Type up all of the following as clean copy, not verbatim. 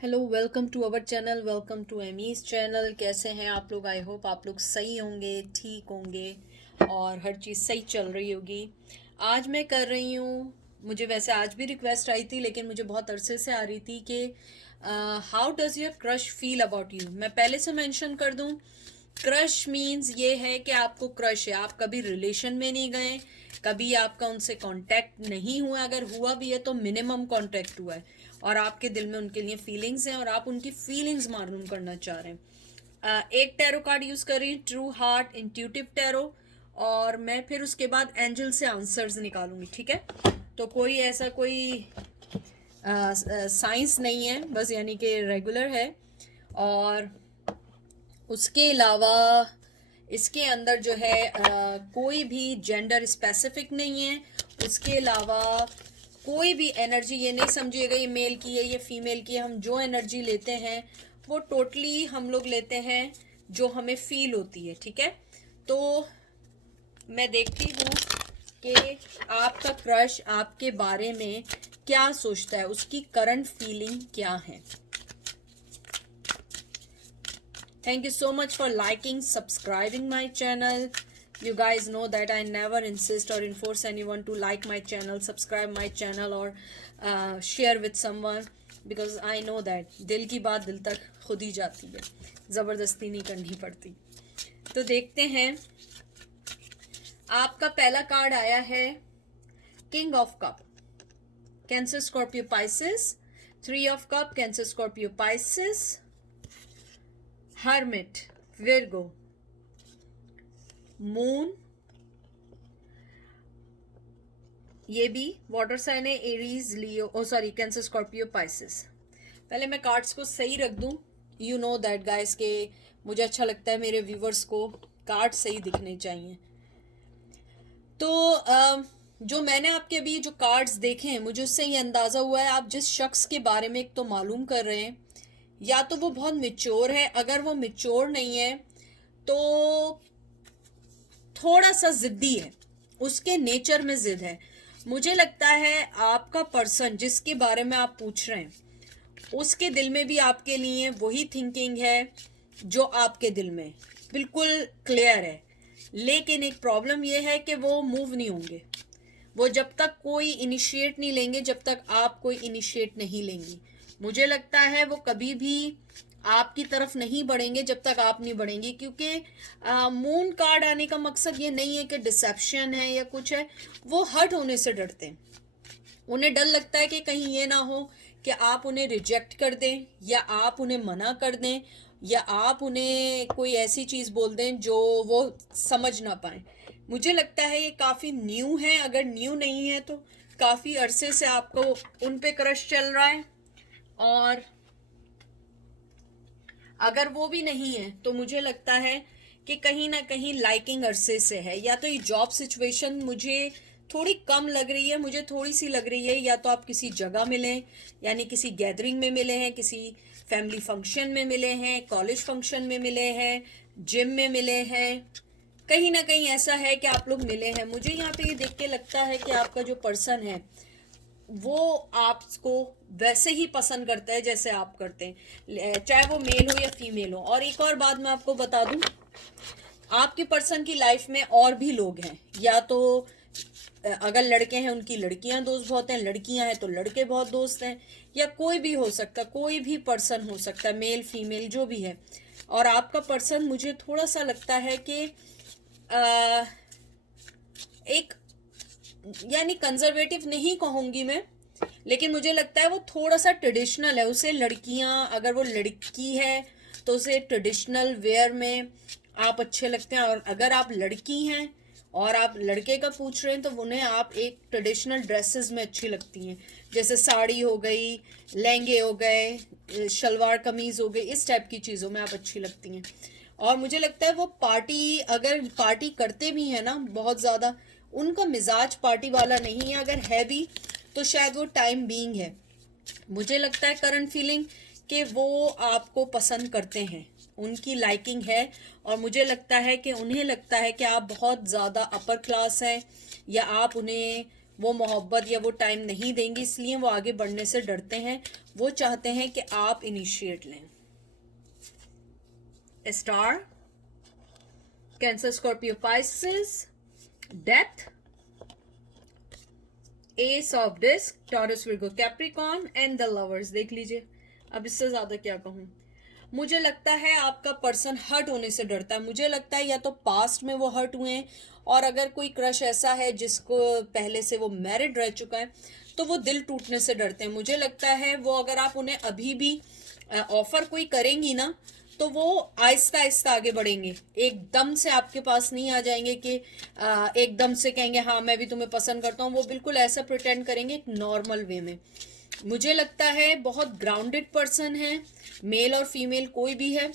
Hello, welcome to our channel, welcome to Amy's channel. कैसे हैं आप लोग? आई होप आप लोग सही होंगे, ठीक होंगे और हर चीज़ सही चल रही होगी। आज मैं कर रही हूँ, मुझे वैसे आज भी रिक्वेस्ट आई थी लेकिन मुझे बहुत अरसे से आ रही थी कि how does your crush feel about you. मैं पहले से मेंशन कर दूँ, क्रश मीन्स ये है कि आपको क्रश है, आप कभी रिलेशन में नहीं गए, कभी आपका उनसे कांटेक्ट नहीं हुआ, अगर हुआ भी है तो मिनिमम कांटेक्ट हुआ है और आपके दिल में उनके लिए फीलिंग्स हैं और आप उनकी फीलिंग्स मालूम करना चाह रहे हैं। एक टैरो कार्ड यूज करी, ट्रू हार्ट इंट्यूटिव टैरो, और मैं फिर उसके बाद एंजल से आंसर्स निकालूंगी, ठीक है? तो कोई ऐसा कोई साइंस नहीं है, बस यानी कि रेगुलर है। और उसके अलावा इसके अंदर जो है कोई भी जेंडर स्पेसिफिक नहीं है। उसके अलावा कोई भी एनर्जी ये नहीं समझिएगा ये मेल की है ये फीमेल की है। हम जो एनर्जी लेते हैं वो टोटली हम लोग लेते हैं जो हमें फील होती है, ठीक है? तो मैं देखती हूँ कि आपका क्रश आपके बारे में क्या सोचता है, उसकी करंट फीलिंग क्या है। Thank you so much for liking, subscribing my channel. You guys know that I never insist or enforce anyone to like my channel, subscribe my channel or share with someone, because I know that दिल की बात दिल तक खुद ही जाती है, ज़बरदस्ती नहीं करनी पड़ती। तो देखते हैं, आपका पहला कार्ड आया है king of cup, Cancer Scorpio Pisces. 3 of cup, Cancer Scorpio Pisces. Hermit, Virgo, moon, ये भी वाटर साइन है, एरीज, लियो, ओ सॉरी, कैंसर स्कॉर्पियो पाइसिस। पहले मैं कार्ड्स को सही रख दूं। यू नो दैट गाइस के मुझे अच्छा लगता है मेरे व्यूवर्स को कार्ड सही दिखने चाहिए। तो जो मैंने आपके अभी जो कार्ड्स देखे हैं, मुझे उससे ये अंदाज़ा हुआ है आप जिस शख्स के बारे में एक तो मालूम कर रहे हैं, या तो वो बहुत मिच्योर है, अगर वो मिच्योर नहीं है तो थोड़ा सा जिद्दी है, उसके नेचर में जिद है। मुझे लगता है आपका पर्सन जिसके बारे में आप पूछ रहे हैं, उसके दिल में भी आपके लिए वही थिंकिंग है जो आपके दिल में बिल्कुल क्लियर है। लेकिन एक प्रॉब्लम यह है कि वो मूव नहीं होंगे, वो जब तक कोई इनिशिएट नहीं लेंगे, जब तक आप कोई इनिशिएट नहीं लेंगी। मुझे लगता है वो कभी भी आपकी तरफ नहीं बढ़ेंगे जब तक आप नहीं बढ़ेंगी, क्योंकि मून कार्ड आने का मकसद ये नहीं है कि डिसेप्शन है या कुछ है, वो हर्ट होने से डरते हैं। उन्हें डर लगता है कि कहीं ये ना हो कि आप उन्हें रिजेक्ट कर दें या आप उन्हें मना कर दें या आप उन्हें कोई ऐसी चीज़ बोल दें जो वो समझ ना पाए। मुझे लगता है ये काफ़ी न्यू है, अगर न्यू नहीं है तो काफ़ी अरसे से आपको उन पे क्रश चल रहा है, और अगर वो भी नहीं है तो मुझे लगता है कि कहीं ना कहीं लाइकिंग अरसे से है। या तो ये जॉब सिचुएशन मुझे थोड़ी कम लग रही है, मुझे थोड़ी सी लग रही है, या तो आप किसी जगह मिले, यानी किसी गैदरिंग में मिले हैं, किसी फैमिली फंक्शन में मिले हैं, कॉलेज फंक्शन में मिले हैं, जिम में मिले हैं, कहीं ना कहीं ऐसा है कि आप लोग मिले हैं। मुझे यहाँ पे ये देख के लगता है कि आपका जो पर्सन है वो आपको वैसे ही पसंद करता है जैसे आप करते हैं, चाहे वो मेल हो या फीमेल हो। और एक और बात मैं आपको बता दूं, आपके पर्सन की लाइफ में और भी लोग हैं, या तो अगर लड़के हैं उनकी लड़कियां दोस्त बहुत हैं, लड़कियां हैं तो लड़के बहुत दोस्त हैं, या कोई भी हो सकता, कोई भी पर्सन हो सकता है, मेल फीमेल जो भी है। और आपका पर्सन मुझे थोड़ा सा लगता है कि एक, यानी कंजर्वेटिव नहीं कहूंगी मैं, लेकिन मुझे लगता है वो थोड़ा सा ट्रेडिशनल है। उसे लड़कियां, अगर वो लड़की है तो उसे ट्रेडिशनल वेयर में आप अच्छे लगते हैं, और अगर आप लड़की हैं और आप लड़के का पूछ रहे हैं तो उन्हें आप एक ट्रेडिशनल ड्रेसेस में अच्छी लगती हैं, जैसे साड़ी हो गई, लहंगे हो गए, शलवार कमीज हो गई, इस टाइप की चीज़ों में आप अच्छी लगती हैं। और मुझे लगता है वो पार्टी, अगर पार्टी करते भी हैं ना बहुत ज़्यादा, उनका मिजाज पार्टी वाला नहीं है, अगर है भी तो शायद वो टाइम बीइंग है। मुझे लगता है करंट फीलिंग कि वो आपको पसंद करते हैं, उनकी लाइकिंग है, और मुझे लगता है कि उन्हें लगता है कि आप बहुत ज़्यादा अपर क्लास हैं, या आप उन्हें वो मोहब्बत या वो टाइम नहीं देंगी, इसलिए वो आगे बढ़ने से डरते हैं। वो चाहते हैं कि आप इनिशिएट लें। Star, Cancer, Scorpio, Pisces, death, ace of disc, Taurus, Virgo, Capricorn and the lovers. देख लीजिए, अब इससे ज्यादा क्या कहूं। मुझे लगता है आपका पर्सन हर्ट होने से डरता है। मुझे लगता है या तो पास्ट में वो हर्ट हुए हैं, और अगर कोई क्रश ऐसा है जिसको पहले से वो मैरिड रह चुका है तो वो दिल टूटने से डरते हैं। मुझे लगता है वो अगर आप उन्हें अभी भी ऑफर कोई करेंगी ना तो वो आहिस्ता आहिस्ता आगे बढ़ेंगे, एकदम से आपके पास नहीं आ जाएंगे कि एकदम से कहेंगे हाँ मैं भी तुम्हें पसंद करता हूँ। वो बिल्कुल ऐसा प्रिटेंड करेंगे एक नॉर्मल वे में। मुझे लगता है बहुत ग्राउंडेड पर्सन है, मेल और फीमेल कोई भी है।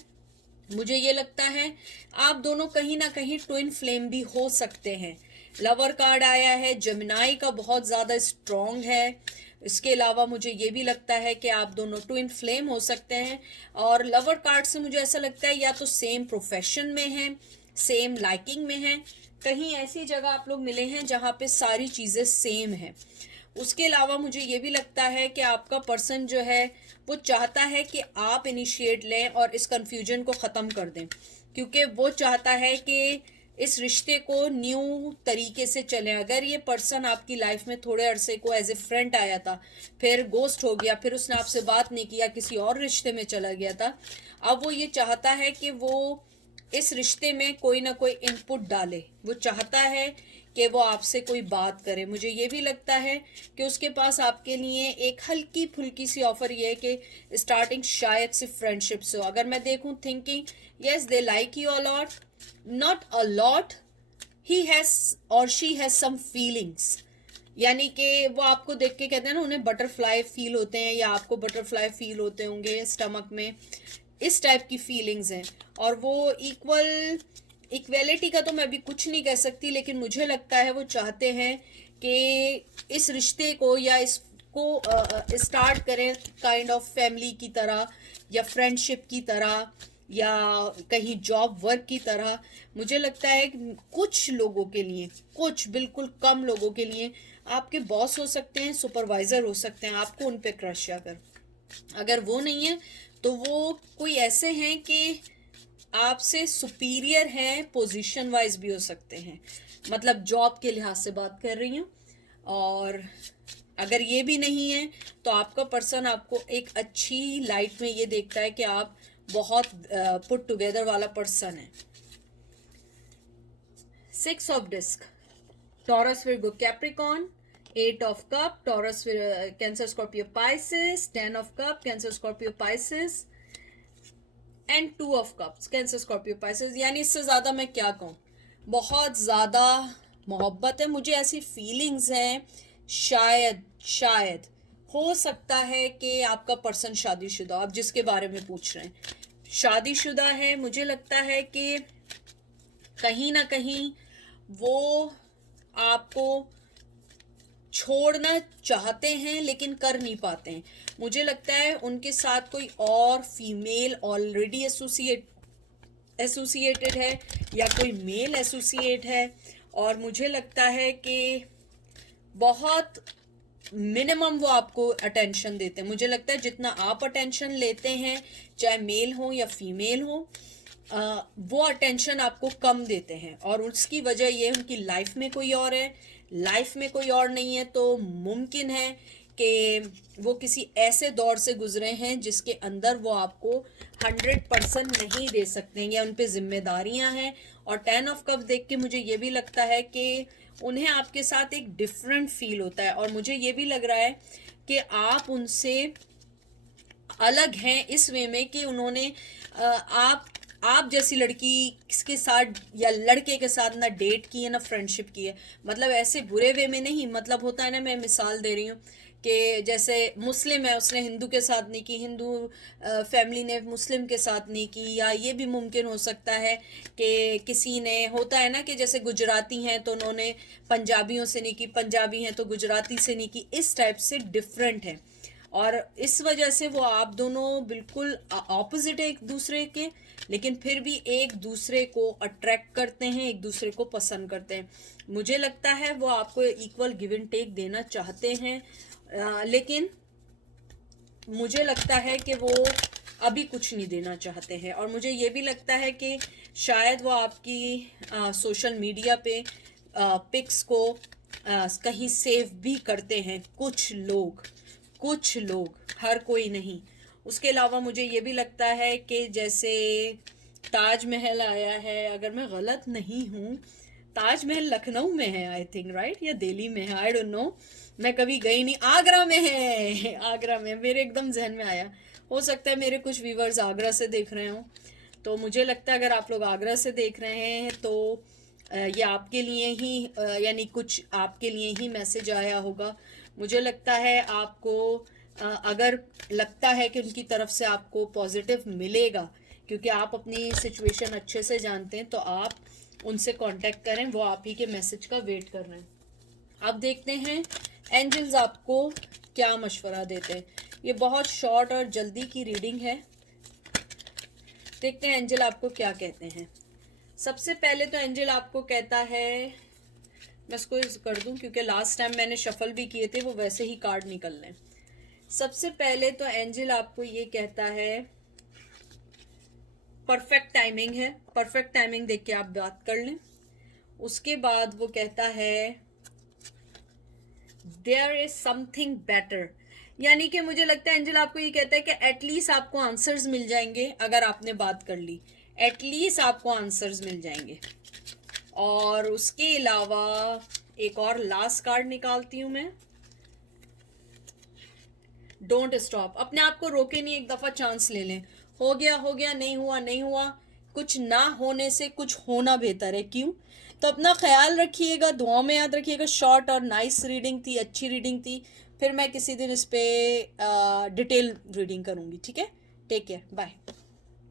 मुझे ये लगता है आप दोनों कहीं ना कहीं ट्विन फ्लेम भी हो सकते हैं। लवर कार्ड आया है, जमिनाई का बहुत ज़्यादा स्ट्रॉन्ग है। इसके अलावा मुझे ये भी लगता है कि आप दोनों ट्विन फ्लेम हो सकते हैं। और लवर कार्ड से मुझे ऐसा लगता है या तो सेम प्रोफेशन में है, सेम लाइकिंग में है, कहीं ऐसी जगह आप लोग मिले हैं जहाँ पे सारी चीज़ें सेम है। उसके अलावा मुझे ये भी लगता है कि आपका पर्सन जो है वो चाहता है कि आप इनिशिएट लें और इस कंफ्यूजन को ख़त्म कर दें, क्योंकि वो चाहता है कि इस रिश्ते को न्यू तरीके से चलें। अगर ये पर्सन आपकी लाइफ में थोड़े अरसे को एज ए फ्रेंड आया था, फिर गोस्ट हो गया, फिर उसने आपसे बात नहीं किया, किसी और रिश्ते में चला गया था, अब वो ये चाहता है कि वो इस रिश्ते में कोई ना कोई इनपुट डाले। वो चाहता है कि वो आपसे कोई बात करे। मुझे ये भी लगता है कि उसके पास आपके लिए एक हल्की फुल्की सी ऑफर ये है कि स्टार्टिंग शायद से फ्रेंडशिप से हो। अगर मैं देखूं thinking, yes they like you a lot, not a lot, he has और शी हैज सम फीलिंग्स। यानी कि वो आपको देख के कहते हैं ना, उन्हें बटरफ्लाई फील होते हैं या आपको बटरफ्लाई फील होते होंगे स्टमक में, इस टाइप की फीलिंग्स हैं। और वो इक्वेलिटी का तो मैं अभी कुछ नहीं कह सकती, लेकिन मुझे लगता है वो चाहते हैं कि इस रिश्ते को या इसको स्टार्ट करें काइंड ऑफ फैमिली की तरह या फ्रेंडशिप की तरह या कहीं जॉब वर्क की तरह। मुझे लगता है कि कुछ लोगों के लिए, कुछ बिल्कुल कम लोगों के लिए आपके बॉस हो सकते हैं, सुपरवाइजर हो सकते हैं, आपको उन पे क्रश। अगर वो नहीं है तो वो कोई ऐसे हैं कि आपसे सुपीरियर हैं, पोजीशन वाइज भी हो सकते हैं, मतलब जॉब के लिहाज से बात कर रही हूँ। और अगर ये भी नहीं है तो आपका पर्सन आपको एक अच्छी लाइट में ये देखता है कि आप बहुत पुट टुगेदर वाला पर्सन है। 6 of disc, Taurus, Virgo, Capricorn, 8 of cup, Taurus, Cancer, Scorpio, Pisces, 10 of cup, Cancer, Scorpio, Pisces and 2 of cups, Cancer, Scorpio, Pisces. यानी इससे ज़्यादा मैं क्या कहूँ, बहुत ज़्यादा मोहब्बत है, मुझे ऐसी फीलिंग्स हैं। शायद शायद हो सकता है कि आपका पर्सन शादीशुदा, आप जिसके बारे में पूछ रहे हैं शादीशुदा है। मुझे लगता है कि कहीं ना कहीं वो आपको छोड़ना चाहते हैं लेकिन कर नहीं पाते हैं। मुझे लगता है उनके साथ कोई और फीमेल ऑलरेडी एसोसिएटेड है या कोई मेल एसोसिएट है। और मुझे लगता है कि बहुत मिनिमम वो आपको अटेंशन देते हैं। मुझे लगता है जितना आप अटेंशन लेते हैं, चाहे मेल हो या फीमेल हो, वो अटेंशन आपको कम देते हैं। और उसकी वजह ये उनकी लाइफ में कोई और है, लाइफ में कोई और नहीं है। तो मुमकिन है कि वो किसी ऐसे दौर से गुजरे हैं जिसके अंदर वो आपको 100% नहीं दे सकते हैं या उन पे जिम्मेदारियां हैं। और 10 ऑफ कप देख के मुझे ये भी लगता है कि उन्हें आपके साथ एक डिफरेंट फील होता है। और मुझे ये भी लग रहा है कि आप उनसे अलग हैं इस वे में कि उन्होंने आप जैसी लड़की के साथ या लड़के के साथ ना डेट की है ना फ्रेंडशिप की है। मतलब ऐसे बुरे वे में नहीं, मतलब होता है ना, मैं मिसाल दे रही हूँ कि जैसे मुस्लिम है, उसने हिंदू के साथ नहीं की, हिंदू फैमिली ने मुस्लिम के साथ नहीं की। या ये भी मुमकिन हो सकता है कि किसी ने, होता है ना कि जैसे गुजराती हैं तो उन्होंने पंजाबियों से नहीं की, पंजाबी हैं तो गुजराती से नहीं की, इस टाइप से डिफरेंट है। और इस वजह से वो आप दोनों बिल्कुल ऑपोजिट है एक दूसरे के, लेकिन फिर भी एक दूसरे को अट्रैक्ट करते हैं, एक दूसरे को पसंद करते हैं। मुझे लगता है वो आपको इक्वल गिव एंड टेक देना चाहते हैं, लेकिन मुझे लगता है कि वो अभी कुछ नहीं देना चाहते हैं। और मुझे ये भी लगता है कि शायद वो आपकी सोशल मीडिया पे पिक्स को कहीं सेव भी करते हैं कुछ लोग, हर कोई नहीं। उसके अलावा मुझे ये भी लगता है कि जैसे ताजमहल आया है, अगर मैं गलत नहीं हूँ ताजमहल लखनऊ में है आई थिंक, राइट, या दिल्ली में है, आई डोंट नो, मैं कभी गई नहीं। आगरा में है, आगरा में, मेरे एकदम जहन में आया। हो सकता है मेरे कुछ व्यूवर्स आगरा से देख रहे हो, तो मुझे लगता है अगर आप लोग आगरा से देख रहे हैं तो ये आपके लिए ही यानी कुछ आपके लिए ही मैसेज आया होगा। मुझे लगता है आपको अगर लगता है कि उनकी तरफ से आपको पॉजिटिव मिलेगा, क्योंकि आप अपनी सिचुएशन अच्छे से जानते हैं, तो आप उनसे कांटेक्ट करें, वो आप ही के मैसेज का वेट कर रहे हैं। अब देखते हैं एंजल्स आपको क्या मशवरा देते हैं। ये बहुत शॉर्ट और जल्दी की रीडिंग है, देखते हैं एंजल आपको क्या कहते हैं। सबसे पहले तो एंजल आपको कहता है, मैं इसको कर दूं क्योंकि लास्ट टाइम मैंने शफल भी किए थे, वो वैसे ही कार्ड निकल रहे हैं। सबसे पहले तो एंजल आपको ये कहता है परफेक्ट टाइमिंग है, परफेक्ट टाइमिंग देख के आप बात कर लें। उसके बाद वो कहता है देयर इज समथिंग बेटर, यानी कि मुझे लगता है एंजल आपको ये कहता है कि एटलीस्ट आपको आंसर्स मिल जाएंगे। अगर आपने बात कर ली, एटलीस्ट आपको आंसर्स मिल जाएंगे। और उसके अलावा एक और लास्ट कार्ड निकालती हूं मैं, डोंट स्टॉप। अपने आप को रोके नहीं, एक दफा चांस ले लें। हो गया, नहीं हुआ नहीं हुआ। कुछ ना होने से कुछ होना बेहतर है, क्यों? तो अपना ख्याल रखिएगा, दुआओं में याद रखिएगा। शॉर्ट और नाइस रीडिंग थी, अच्छी रीडिंग थी। फिर मैं किसी दिन इस पे डिटेल रीडिंग करूंगी, ठीक है? Take care, bye.